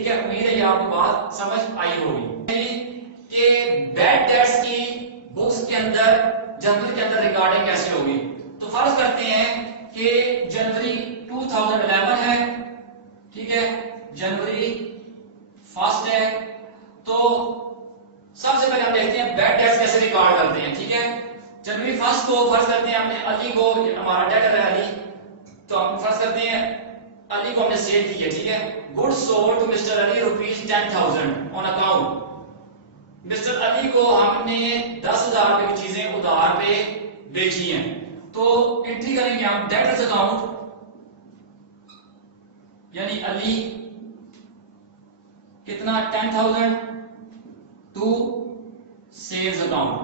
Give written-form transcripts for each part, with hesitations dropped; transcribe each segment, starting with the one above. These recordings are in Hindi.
ठीक है, उम्मीद है ये आपको बात समझ आई होगी कि बैड डेट्स की बुक्स के अंदर जनवरी के अंदर रिकॉर्डिंग कैसे होगी। तो फर्ज करते हैं कि जनवरी 2011 है, ठीक है, जनवरी 1 है, तो सबसे पहले हम देखते हैं बैड डेट्स कैसे रिकॉर्ड करते हैं। ठीक है, जनवरी 1 को फर्ज करते हैं हमने अली को, हमारा डेटर है अली, तो हम फर्ज करते हैं अली को हमने सेल की है। ठीक है, goods sold to mister Ali ₹10,000 on account. Mister Ali को हमने 10,000 रुपए की चीजें उधार पे बेची हैं, तो एंट्री करेंगे हम डेटर्स अकाउंट, यानी अली कितना 10,000 टू सेल्स अकाउंट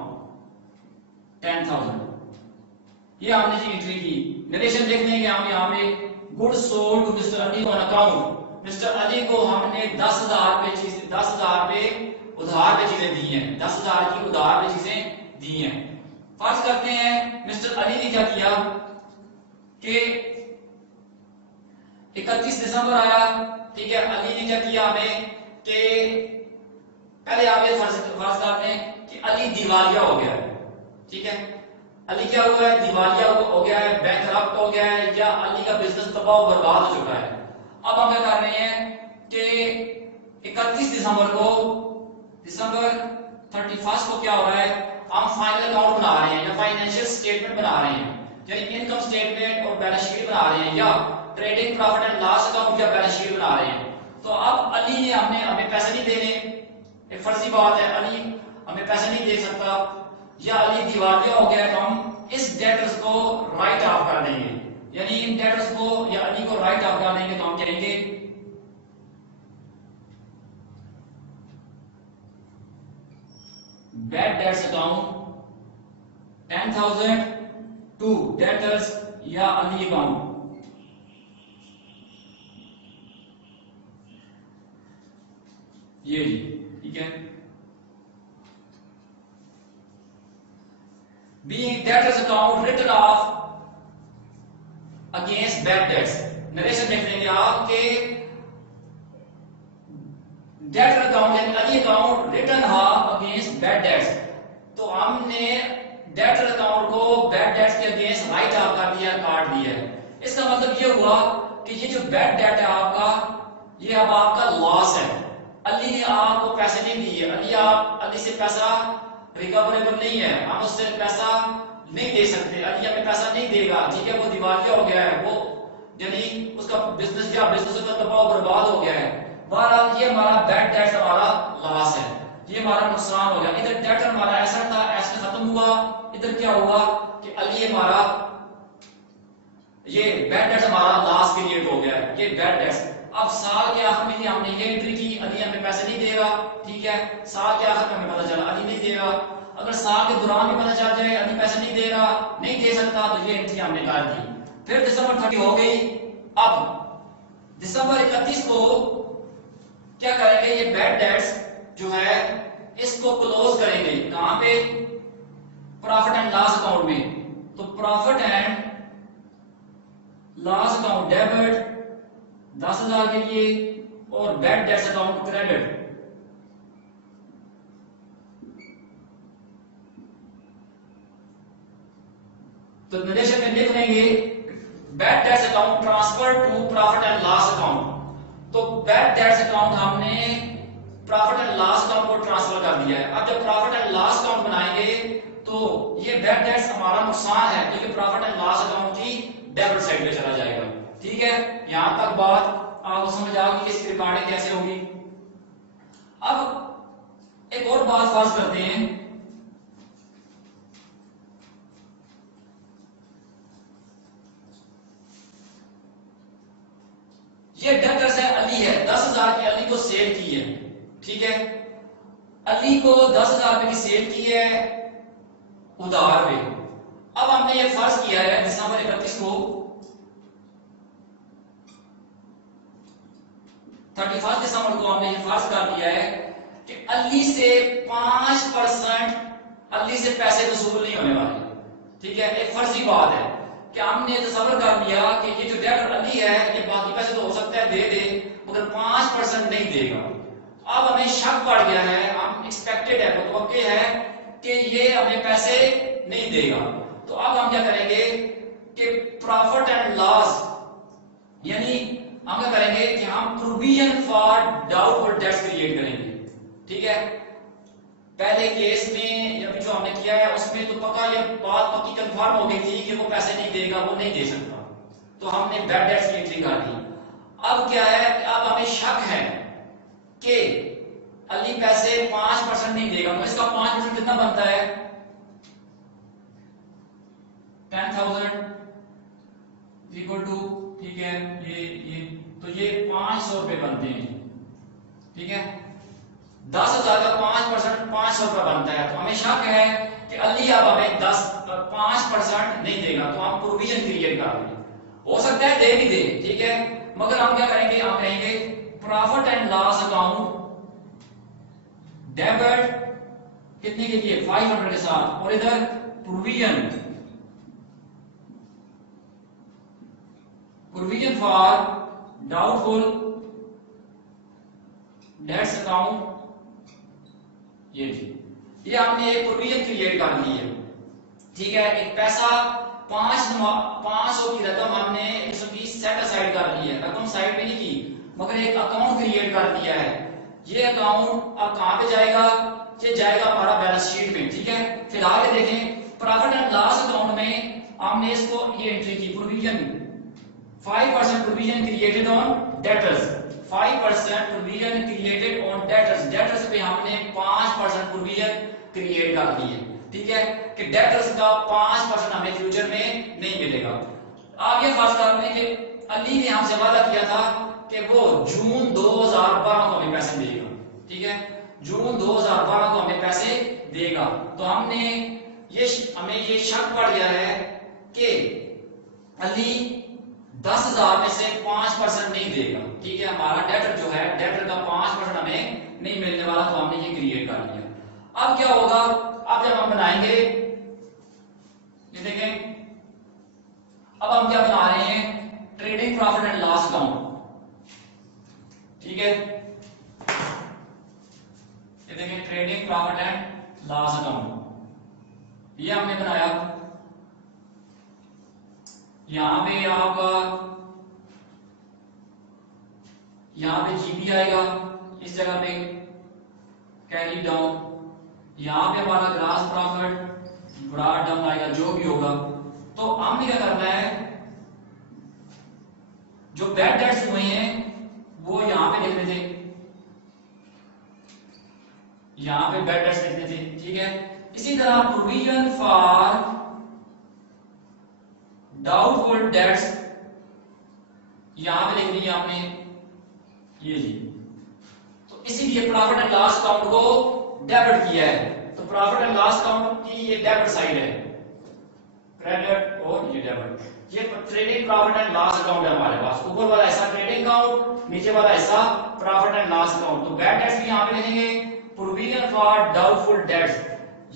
10,000, ये हमने जी एंट्री की। नरेशन देख लेंगे हम यहाँ पे goods sold to mister Ali on account, mister Ali को हमने 10,000 पे उधार पे चीजें दी हैं, 10,000 की उधार पे चीजें दी हैं। फर्ज करते हैं मिस्टर अली ने क्या किया कि 31 दिसंबर आया, ठीक है, अली ने क्या किया हमें कि पहले आप ये फर्ज करते हैं कि अली दिवालिया हो गया है। ठीक है, अली क्या हुआ है, दिवालिया हो गया है, बैंकरप्ट हो गया है, या अली का बिजनेस तबाह बर्बाद हो चुका है। अब हम क्या कर रहे हैं कि 31 दिसंबर 31 को क्या हो रहा है, हम फाइनल अकाउंट बना रहे हैं या फाइनेंशियल स्टेटमेंट बना रहे हैं, यानी इनकम स्टेटमेंट और बैलेंस शीट बना रहे हैं, या trading profit and loss account या बैलेंस शीट बना रहे हैं। तो अब अली ने हमें पैसे नहीं देने, एक फर्जी बात है, अली हमें पैसे नहीं दे सकता, या अली दिवालिया हो गया, तो हम इस डेटर्स को राइट ऑफ कर देंगे, यानी इन डेटर्स को या अली को राइट ऑफ कर देंगे। तो हम कहेंगे bad debts account 10,000 to debtors या अली अकाउंट, ये जी, ठीक है। Being debtors account written off against bad debts, narration देख लेंगे आप कि डेटर अकाउंट यानी Ali account return of against bad debts, तो हमने डेटर अकाउंट को बैड डेट्स के अगेंस्ट राइट ऑफ कर दिया, काट दिया। इसका मतलब ये हुआ कि ये जो बैड डेट है आपका, ये अब आपका लॉस है। अली ने आपको पैसे नहीं दिए, अली से पैसा रिकवरेबल नहीं है, हम उससे पैसा नहीं दे सकते, अली हमें पैसा नहीं देगा। ठीक है, वो दिवालिया हो गया है, वो यानी उसका बिजनेस का तबाह बर्बाद हो गया है। बहरहाल ये हमारा बैड डेट, हमारा लॉस है, ये हमारा नुकसान हो गया। इधर डेट हमारा ऐसा था, ऐसे खत्म हुआ, इधर क्या हुआ कि अली हमारा ये बैड डेट हमारा लॉस क्रिएट हो गया है, ये बैड डेट। अब साल के आखिर में हमने ये एंट्री की, अली हमें पैसे नहीं देगा, ठीक है, साल के आखिर में हमें पता चला अली नहीं देगा। अगर साल के दौरान भी पता चल जाए अली पैसे नहीं दे रहा, नहीं दे सकता, तो ये एंट्री हमने कर दी। फिर दिसंबर 30 हो गई। अब दिसंबर 31 को क्या करेंगे, ये बैड डेट्स जो है इसको क्लोज करेंगे, कहां पे, प्रॉफिट एंड लॉस अकाउंट में। तो profit and loss account debit 10,000 के लिए और बैड डेट्स अकाउंट क्रेडिट। तो नरेशन में लिख लेंगे bad debts account transfer to profit and loss account. तो बैड डेट्स अकाउंट हमने प्रॉफिट एंड लॉस अकाउंट को ट्रांसफर कर दिया है। अब जब प्रॉफिट एंड लॉस अकाउंट बनाएंगे तो ये बैड डेट्स हमारा नुकसान है, क्योंकि profit and loss account he debit side पे चला जाएगा। ठीक है, यहां तक बात आपको समझ आ गई कि इसकी रिकॉर्डिंग कैसे होगी। अब एक और बात फर्ज करते हैं, ये डेटर्स है, अली है, 10,000 की अली को सेल की है। ठीक है, अली को 10,000 रुपए की सेल की है उधार पे। अब हमने ये फर्ज किया है दिसंबर 31 को 31 दिसंबर को हमने ये फर्ज कर दिया है कि अली से 5% अली से पैसे वसूल नहीं होने वाले। ठीक है, एक फर्जी बात है कि हमने तसव्वुर कर लिया कि ये जो डेटर अली है ये बाकी पैसे तो हो सकता है दे दे मगर 5% नहीं देगा। अब हमें शक पड़ गया है, हम एक्सपेक्टेड है, मुतवक्के है कि ये हमें पैसे नहीं देगा। तो अब हम क्या करेंगे कि प्रॉफिट एंड लॉस, यानी हम क्या करेंगे कि हम provision for doubtful dates create करेंगे। ठीक है, पहले केस में अभी जो हमने किया है उसमें तो पक्का ये बात पक्की कंफर्म हो गई थी कि वो पैसे नहीं देगा, वो नहीं दे सकता, तो हमने बैड डेट्स की एंट्री कर दी। अब क्या है, अब हमें शक है कि अली पैसे 5% नहीं देगा, तो इसका 5% कितना बनता है 10,000 इक्वल टू, ठीक है, ये तो ये 500 रुपए बनते हैं। ठीक है, 10,000 का 5% 500 रुपए बनता है। तो हमें शक है कि अली अब हमें 5% नहीं देगा, तो हम प्रोविजन क्रिएट कर देंगे। हो सकता है दे भी दे, ठीक है, मगर हम क्या करेंगे, हम कहेंगे profit and loss account debit कितने के लिए 500 के साथ, और इधर provision for doubtful debts account, ये हमने एक प्रोविजन क्रिएट कर ली है। ठीक है, एक पैसा 500 की रकम हमने 120 सेट असाइड कर ली है, रकम साइड में नहीं की मगर एक अकाउंट क्रिएट कर दिया है। ये अकाउंट अब कहां पे जाएगा, ये जाएगा हमारा बैलेंस शीट में। ठीक है, फिलहाल ये देखें प्रॉफिट एंड लॉस अकाउंट में हमने इसको ये एंट्री की provision 5% provision created on debtors, 5% provision created on debtors, debtors पे हमने 5% प्रोविजन क्रिएट कर दी है। ठीक है, कि डेटर्स का 5% हमें फ्यूचर में नहीं मिलेगा। आप ये फर्ज कर लें कि अली ने हमसे वादा किया था कि वो जून 2012 को हमें पैसे देगा। ठीक है, जून 2012 को हमें पैसे देगा, तो हमें ये शक पड़ गया है कि अली 10,000 में से 5% नहीं देगा। ठीक है, हमारा डेटर जो है, डेटर का 5% हमें नहीं मिलने वाला, तो हमने ये क्रिएट कर लिया। अब क्या होगा, अब जब हम बनाएंगे, ये देखें, अब हम क्या बना रहे हैं, trading profit and loss account. ठीक है, ये देखें trading profit and loss account, ये हमने बनाया। यहां पे आपका, यहां पे जीपी आएगा, इस जगह पे कैरी डाउन, यहां पे हमारा ग्रास प्रॉफिट ब्रॉड डाउन आएगा, जो भी होगा। तो हमने क्या करना है, जो बैड डेट्स हुए हैं वो यहां पे लिखने थे, यहां पे बैड डेट्स लिखने थे। ठीक है, इसी तरह प्रोविजन फॉर डाउटफुल डेट्स यहां पे लिख लिया आपने, ये जी। तो इसीलिए प्रॉफिट एंड लॉस अकाउंट को डेबिट किया है, तो प्रॉफिट एंड लॉस अकाउंट की ये डेबिट साइड है, क्रेडिट और ये डेबिट। ये trading profit and loss account है हमारे पास, ऊपर वाला हिस्सा ट्रेडिंग अकाउंट, नीचे वाला हिस्सा प्रॉफिट एंड लॉस अकाउंट। तो बैड डेट्स भी यहां पे लिखेंगे प्रोविजन फॉर डाउटफुल डेट्स,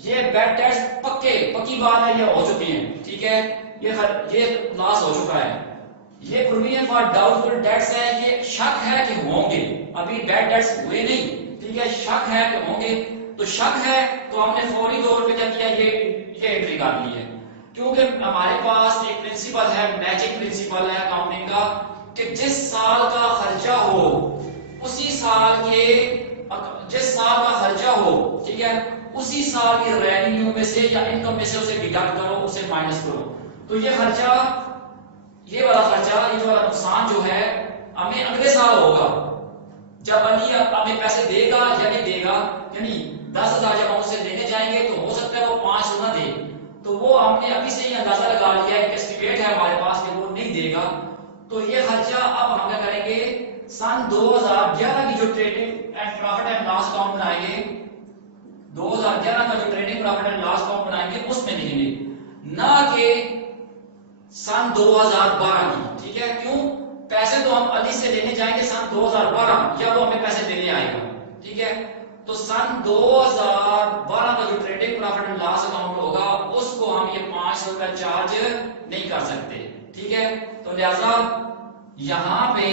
ये बैड डेट्स पक्की बात है, ये हो चुके हैं। ठीक है, ये लॉस हो चुका है। ये प्रोविजन फॉर डाउटफुल डेट्स है, ये शक है कि होंगे, अभी बैड डेट्स हुए नहीं। ठीक है, शक है कि होंगे, तो शक है तो हमने फौरी तौर पे क्या किया, ये एंट्री कर ली है, क्योंकि हमारे पास एक प्रिंसिपल है, मैजिक प्रिंसिपल है अकाउंटिंग का, कि जिस साल का खर्चा हो उसी साल के, जिस साल का खर्चा हो, ठीक है, उसी साल के रेवेन्यू में से या इनकम में से उसे डिडक्ट करो, उसे माइनस करो। तो ये खर्चा, ये वाला खर्चा, ये वाला नुकसान जो है हमें अगले साल होगा, जब अली हमें पैसे देगा या नहीं देगा, यानी 10,000 जब हम उससे लेने जाएंगे तो हो सकता है वो 500 ना दे, तो वो हमने अभी से ही अंदाजा लगा लिया है, एस्टिमेट है हमारे पास कि वो नहीं देगा। तो ये खर्चा अब हम क्या करेंगे, सन 2011 की जो trading and profit and loss account बनाएंगे, 2011 का जो trading profit and loss account बनाएंगे उसमें लिखेंगे, ना कि सन 2012 की। ठीक है, क्यों, पैसे तो हम अली से लेने जाएंगे सन 2012, जब वो हमें पैसे देने आएगा। ठीक है, तो सन 2012 का जो trading profit and loss account होगा उसको हम ये 5 500 का चार्ज नहीं कर सकते। ठीक है, तो लिहाजा यहाँ पे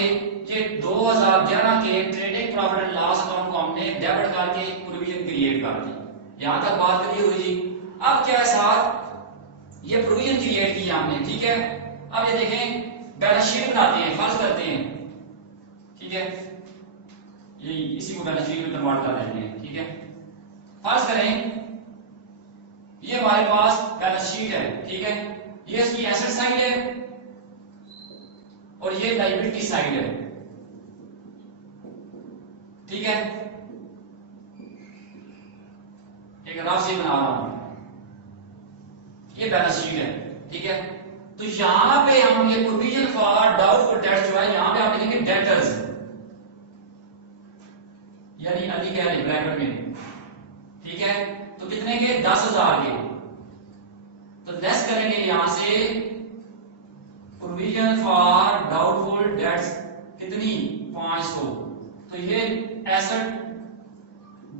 ये 2011 के trading profit and loss account को हमने डेबिट करके प्रोविजन क्रिएट कर दी। यहाँ तक बात करिए हुई जी। अब क्या है साथ ये प्रोविजन क्रिएट की हमने। ठीक है, अब ये देखें बैलेंस शीट बनाते हैं, फर्ज करते हैं। ठीक है, ये इसी को बैलेंस शीट में कन्वर्ट कर देते हैं। ठीक है, फर्ज करें ये हमारे पास बैलेंस शीट है। ठीक है, ये इसकी एसेट साइड है और ये लायबिलिटी साइड है। ठीक है, एक राशि से बना रहा हूं, ये बैलेंस शीट है। ठीक है, तो यहां पे हम ये प्रोविजन फॉर डाउटफुल डेट्स जो है यहां पे आप लिखेंगे डेटर्स, यानी अली कह रहे ब्रैकेट में। ठीक है, तो कितने के 10,000 के, तो लेस करेंगे यहां से प्रोविजन फॉर डाउटफुल डेट्स कितनी 500। तो ये एसेट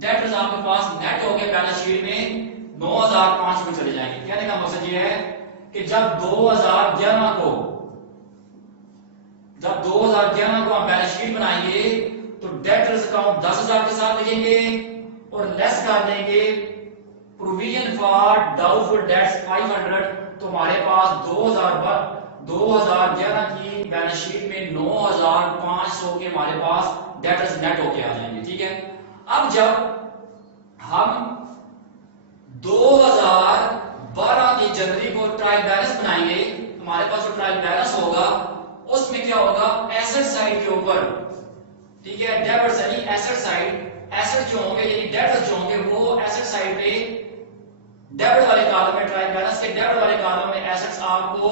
डेटर्स आपके पास नेट हो गया बैलेंस शीट में 9,500 में चले जाएंगे। कहने का मकसद ये है कि जब 2011 को हम बैलेंस शीट बनाएंगे तो डेटर्स अकाउंट 10,000 के साथ लिखेंगे और लेस कर देंगे प्रोविजन फॉर डाउटफुल डेट्स 500। तो हमारे पास 2011 की बैलेंस शीट में 9,500 के हमारे पास डेटर्स नेट होके आ जाएंगे। ठीक है, अब जब हम 2012 की जनवरी को ट्रायल बैलेंस बनाएंगे, हमारे पास जो ट्रायल बैलेंस होगा उसमें क्या होगा, एसेट साइड के ऊपर। ठीक है, डेबिट्स यानी एसेट साइड, एसेट जो होंगे यानी डेब्ट्स जो होंगे वो एसेट साइड पे डेबिट वाले कॉलम में, ट्रायल बैलेंस के डेबिट वाले कॉलम में एसेट्स आपको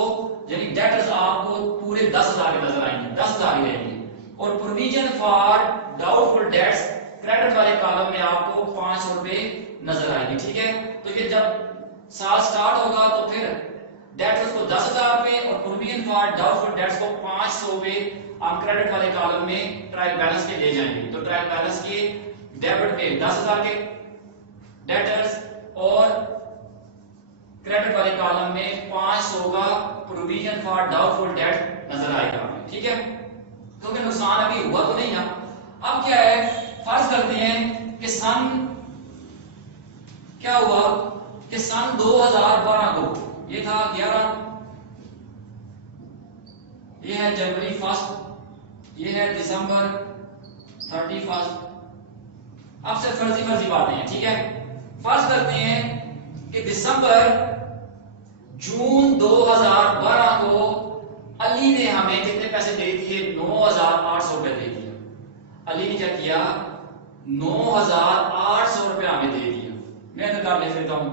यानी डेब्ट्स आपको पूरे 10,000 के नजर आएंगे, 10,000 ही रहेंगे। और provision for doubtful dates credit वाले कॉलम में आपको 500 रुपए नजर आएगी। ठीक है, तो ये जब साल स्टार्ट होगा तो फिर डेट्स को 10,000 रुपए और प्रोविजन फॉर डाउटफुल डेट्स को 500 रुपए हम क्रेडिट वाले कॉलम में ट्रायल बैलेंस के ले जाएंगे। तो ट्रायल बैलेंस के डेबिट पे 10,000 के डेटर्स और क्रेडिट वाले कॉलम में 500 का प्रोविजन फॉर डाउटफुल डेट नजर आएगा। ठीक है, क्योंकि नुकसान अभी हुआ तो नहीं ना। अब क्या है, फर्ज करते हैं कि सन क्या हुआ कि सन 2012 को ये था 11, ये है जनवरी 1, ये है दिसंबर 31। अब से फर्जी बातें हैं। ठीक है, फर्ज करते हैं कि दिसंबर जून 2012 को अली ने हमें कितने पैसे दे दिए, 9,800 रुपए दे दिया। अली ने क्या किया, 9,800 रुपए हमें दे दिया। मैं तो कर लेता हूं,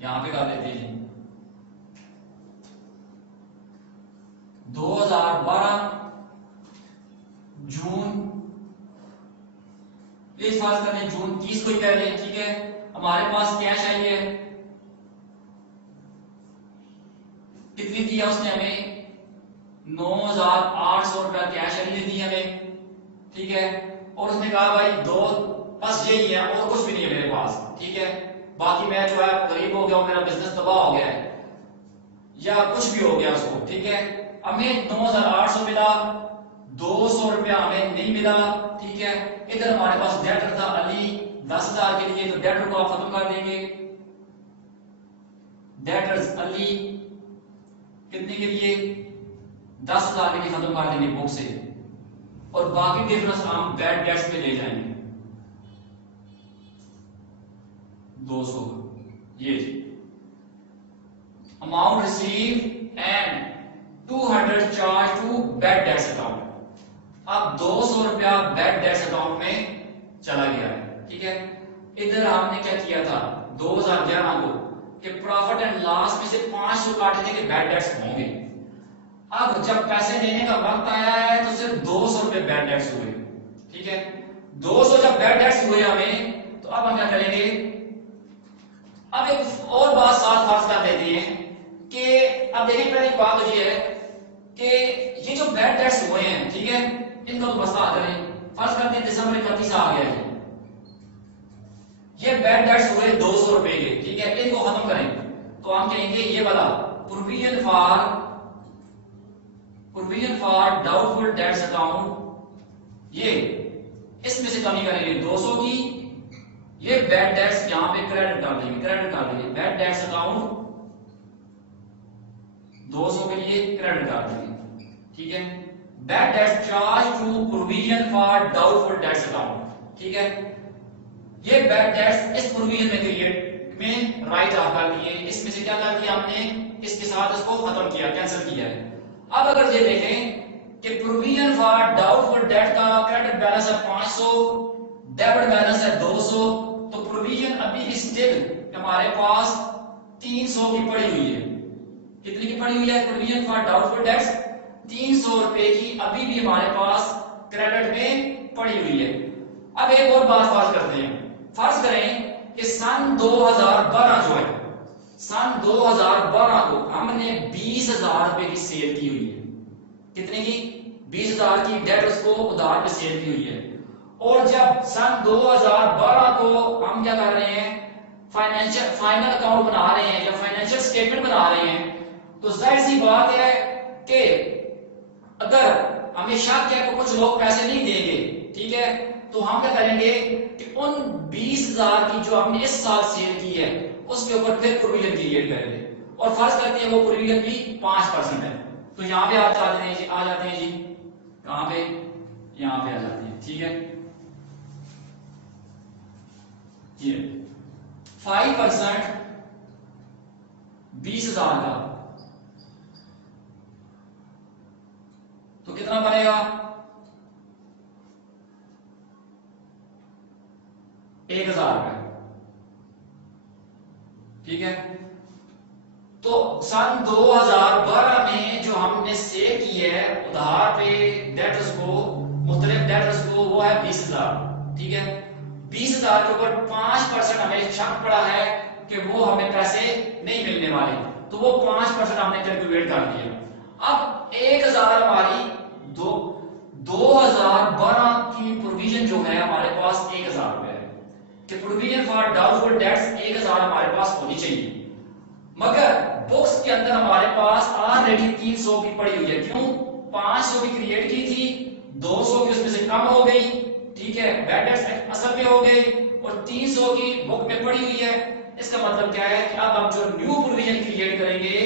यहां पे कर लेते हैं 2012 जून, इस फर्ज करें जून 30 को ही कह रहे हैं। ठीक है, हमारे पास कैश आई है, कितनी दी है उसने हमें, 9,800 रुपया कैश अली ने दी हमें। ठीक है, और उसने कहा भाई दो बस यही है और कुछ भी नहीं है मेरे पास। ठीक है, बाकी मैं जो है गरीब हो गया हूं, मेरा बिजनेस तबाह हो गया है या कुछ भी हो गया उसको। ठीक है, हमें 9,800 मिला, 200 रुपया हमें नहीं मिला। ठीक है, इधर हमारे पास डेटर था अली 10,000 के लिए, तो डेटर को आप खत्म कर देंगे। डेटर्स अली कितने के लिए, 10,000 के लिए खत्म कर देंगे बुक से, और बाकी डिफरेंस हम बैड डेट्स पे ले जाएंगे 200। ये amount receive and 200 charge to bad debts account. अब 200 रुपया बैड डेट्स अकाउंट में चला गया है। ठीक है, इधर हमने क्या किया था 2011 को कि प्रॉफिट एंड लॉस में से 500 काटे थे कि बैड डेट्स होंगे। अब जब पैसे देने का वक्त आया है तो सिर्फ 200 रुपए बैड डेट्स हुए। ठीक है, 200 जब बैड डेट्स हुए हमें, तो अब हम क्या करेंगे, अब एक और बात साथ फर्ज कर देते हैं कि अब देखिए पहले एक बात तो ये है कि ये जो बैड डेट्स हुए हैं, ठीक है, इनका तो बस्ता करें। फर्ज करते हैं दिसंबर 31 आ गया ये बैड डेट्स हुए 200 रुपए के। ठीक है, इनको खत्म करें तो हम कहेंगे ये वाला provision for doubtful debts account, ये इसमें से कमी करेंगे 200 की, ये बैड डेट्स यहां पे क्रेडिट डाल देंगे, बैड डेट्स अकाउंट 200 के लिए क्रेडिट डाल देंगे, ठीक है। Bad debts charge to provision for doubtful debts account, ठीक है। ये बैड डेट्स इस प्रोविजन में क्रिएट में राइट ऑफ कर दिए, इसमें से क्या कर दिया हमने, इसके साथ इसको खत्म किया, कैंसिल किया है। अब अगर ये देखें कि प्रोविजन फॉर डाउटफुल डेट का क्रेडिट बैलेंस है 500, डेबिट बैलेंस है 200, तो प्रोविजन अभी भी स्टिल हमारे पास 300 की पड़ी हुई है। कितनी की पड़ी हुई है प्रोविजन फॉर डाउटफुल डेट्स? 300 रुपए की अभी भी हमारे पास क्रेडिट में पड़ी हुई है। अब एक और बात करते हैं। फर्ज करें कि सन 2012 जो है, सन 2012 को हमने 20,000 रुपए की सेल की हुई है। कितने की? 20,000 की डेट उसको उधार पे सेल की हुई है। और जब सन 2012 को हम क्या कर रहे हैं, फाइनेंशियल फाइनल अकाउंट बना रहे हैं या फाइनेंशियल स्टेटमेंट बना रहे हैं, तो जाहिर सी बात है कि अगर हमें शक है कि कुछ लोग पैसे नहीं देंगे, ठीक है, तो हम क्या करेंगे कि उन 20,000 की जो हमने इस साल सेल की है उसके ऊपर फिर प्रोविजन क्रिएट करेंगे और फर्ज करते हैं वो प्रोविजन भी 5% है। तो यहाँ पे आ जाते हैं जी, कहाँ पे, यहाँ पे आ जाते हैं, ठीक है। ये 5% 20,000 का तो कितना बनेगा? 1,000 रुपए, ठीक है। तो सन 2012 में जो हमने सेल की है उधार पे डेटर्स को, मुख्तलिफ डेटर्स को, वो है 20,000, ठीक है। 20,000 के ऊपर 5% हमें शक पड़ा है कि वो हमें पैसे नहीं मिलने वाले, तो वो 5% हमने कैलकुलेट कर दिया। अब 1,000 हमारी 2012 की प्रोविजन जो है हमारे पास 1,000 रुपए है कि प्रोविजन फॉर डाउटफुल डेट्स 1,000 हमारे पास होनी चाहिए, मगर बुक्स के अंदर हमारे पास ऑलरेडी 300 की पड़ी हुई है। क्यों? 500 की क्रिएट की थी, 200 की उसमें से कम हो गई, ठीक है, बैड डेट्स असल में हो गई, और 300 की बुक में पड़ी हुई है। इसका मतलब क्या है कि अब हम जो न्यू प्रोविजन क्रिएट करेंगे,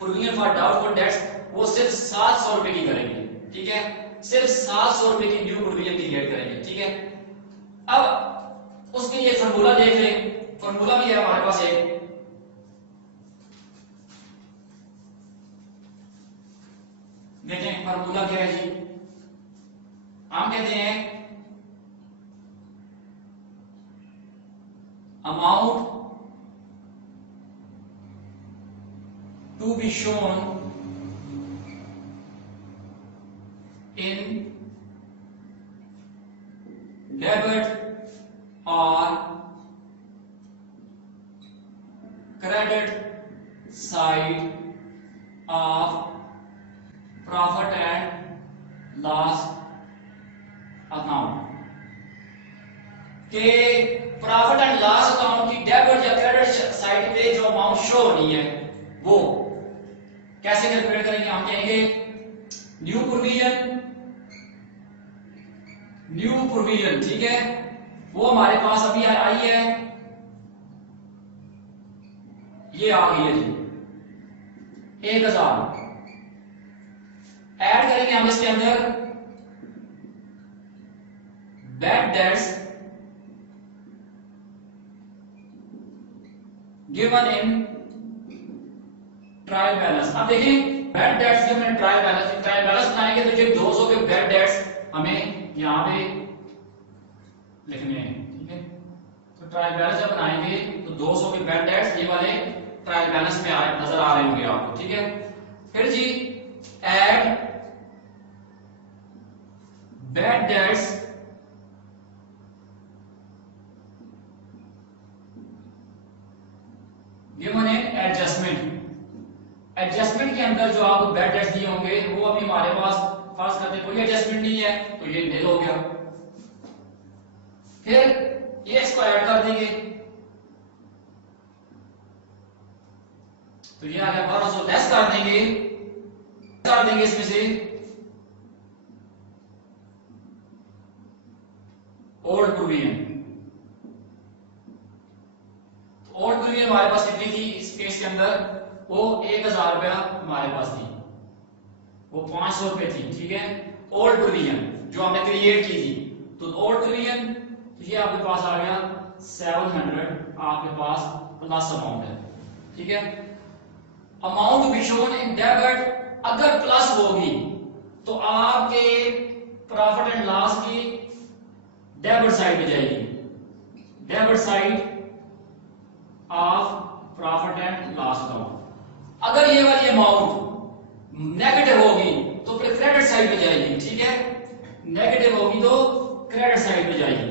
प्रोविजन फॉर डाउटफुल डेट्स, वो सिर्फ 700 रुपए की करेंगे, ठीक है, सिर्फ 700 रुपए की न्यू प्रोविजन क्रिएट करेंगे, ठीक है। अब उसके लिए फॉर्मूला देख लें, फॉर्मूला भी है हमारे पास एक, देखें फॉर्मूला क्या है जी। हम कहते हैं amount to be shown in debit और credit side of profit and loss account, के प्रॉफिट एंड लॉस अकाउंट की डेबिट या क्रेडिट साइड पे जो अमाउंट शो होनी है वो कैसे कैलकुलेट करेंगे? हम कहेंगे न्यू प्रोविजन, ठीक है, वो हमारे पास अभी आई है, ये आ गई है जी 1,000। ऐड करेंगे हम इसके अंदर bad debts given in trial balance. अब देखें bad debts given in trial balance बनाएंगे तो ये 200 के बैड डेट्स हमें यहां पे लिखने हैं, ठीक है। तो ट्रायल बैलेंस जब बनाएंगे तो 200 के बैड डेट्स ये वाले ट्रायल बैलेंस में नजर आ रहे होंगे आपको, ठीक है। फिर G add bad debts given in adjustment के अंदर जो आपको बैड डेट्स दिए होंगे वो अभी हमारे पास फर्ज करते कोई एडजस्टमेंट नहीं है तो ये नील हो गया। फिर ये इसको ऐड कर देंगे, तो ये आ गया 1200, लेस कर देंगे इसमें से ओल्ड प्रोविजन। ओल्ड प्रोविजन हमारे पास कितनी थी इस केस के अंदर, वो 1000 रुपया हमारे पास थी, वो 500 रुपए थी, ठीक है। ओल्ड प्रोविजन जो हमने क्रिएट की थी, तो ओल्ड प्रोविजन ये आपके पास आ गया 700 आपके पास प्लस अमाउंट है, ठीक है। Amount to be shown in debit अगर प्लस होगी तो आपके प्रॉफिट एंड लॉस की डेबिट साइड में जाएगी, debit side of profit and loss account. अगर ये वाली अमाउंट नेगेटिव होगी तो फिर क्रेडिट साइड में जाएगी, ठीक है। नेगेटिव होगी तो क्रेडिट साइड में जाएगी,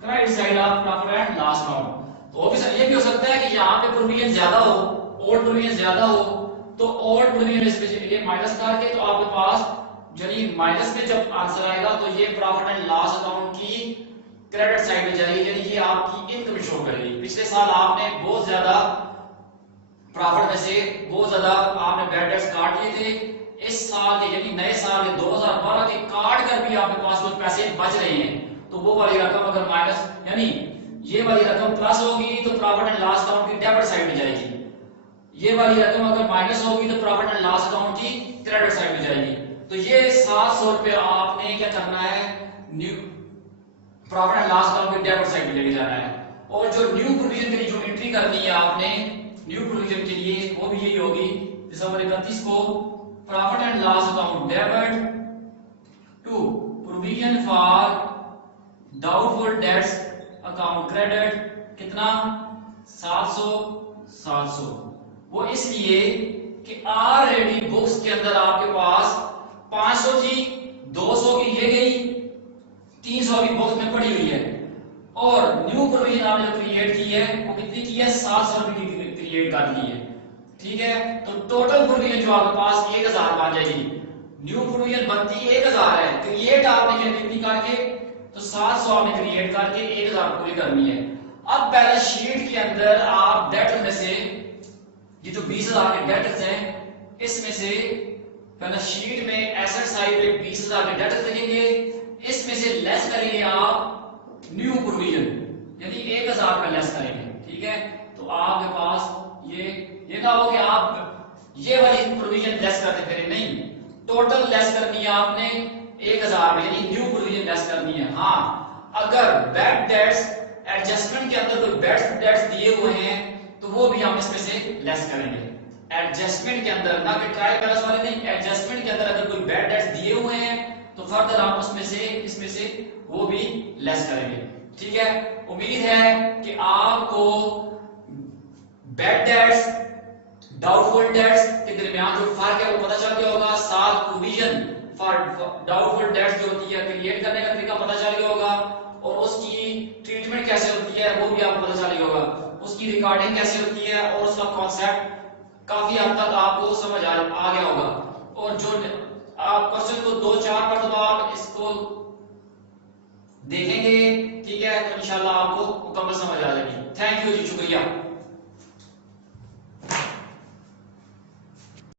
credit side of profit and loss account. तो ये भी हो सकता है कि यहाँ पे प्रोविजन ज्यादा हो, ओल्ड प्रोविजन ज्यादा हो, तो ओल्ड प्रोविजन इसमें माइनस करके तो आपके पास यानी माइनस में जब आंसर आएगा तो ये प्रॉफिट एंड लॉस अकाउंट की क्रेडिट साइड में जाएगी, यानी ये आपकी इनकम शो करेगी। पिछले साल आपने बहुत ज्यादा प्रॉफिट में से बहुत ज्यादा आपने बैड डेट्स काट लिए थे, इस साल के यानी नए साल के 2012 के काट कर भी आपके पास कुछ पैसे बच रहे हैं, तो वो वाली रकम अगर माइनस यानी ये वाली रकम प्लस होगी तो प्रॉफिट एंड लॉस अकाउंट की डेबिट साइड में जाएगी, ये वाली रकम अगर माइनस होगी तो प्रॉफिट एंड लॉस अकाउंट की क्रेडिट साइड में जाएगी। तो ये 700 रुपया आपने क्या करना है, new profit and loss account की डेबिट साइड में लेके जाना है। और जो न्यू प्रोविजन के लिए जो एंट्री करनी है आपने न्यू प्रोविजन के लिए, वो भी यही होगी दिसंबर 31 को profit and loss account debit to provision for doubtful debts account credit कितना 700। वो इसलिए कि ऑलरेडी बुक्स के अंदर आपके पास 500 थी, 200 की ये गई, 300 की बुक्स में पड़ी हुई है, और न्यू प्रोविजन आपने जो क्रिएट की है वो कितनी की है 700 रुपए की क्रिएट कर दी है, ठीक है। तो टोटल प्रोविजन जो आपके पास 1000 बन जाएगी, न्यू प्रोविजन बनती 1000 है, क्रिएट आपने कितनी करके तो 700 आपने क्रिएट करके 1000 पूरी करनी है। अब बैलेंस शीट के अंदर आप डेटर में से ये जो 20000 के डेटर्स हैं इसमें से बैलेंस शीट में एसेट साइड पे 20000 के डेटर्स लिखेंगे, इसमें से लेस करेंगे आप न्यू प्रोविजन यानी 1000 का लेस करेंगे, ठीक है। तो आपके पास ये ना हो कि आप ये वाली प्रोविजन लेस करते फिर नहीं, टोटल लेस करनी है आपने 1000 में, यानी न्यू प्रोविजन लेस करनी है। हाँ, अगर बैड डेट्स एडजस्टमेंट के अंदर कोई बैड डेट्स दिए हुए हैं तो वो भी हम इसमें से लेस करेंगे। एडजस्टमेंट के अंदर ना कि ट्रायल बैलेंस वाले नहीं, एडजस्टमेंट के अंदर अगर कोई बैड डेट्स दिए हुए हैं तो फर्दर हम उसमें से इसमें से वो भी लेस करेंगे, ठीक है। उम्मीद है कि आपको बैड डेट्स डाउटफुल डेट्स के दरमियान जो फर्क है वो पता चल गया होगा, साथ प्रोविजन फॉर डाउटफुल डेट्स जो होती है क्रिएट करने का तरीका पता चल गया होगा, और उसकी ट्रीटमेंट कैसे होती है वो भी आपको पता चल गया होगा, उसकी रिकॉर्डिंग कैसे होती है और उसका कॉन्सेप्ट काफी हद तक आपको समझ आ गया होगा। और जो आप क्वेश्चन को 2-4 मरतबा आप इसको देखेंगे, ठीक है, तो इंशाल्लाह आपको मुकम्मल समझ आ जाएगी। थैंक यू जी, शुक्रिया।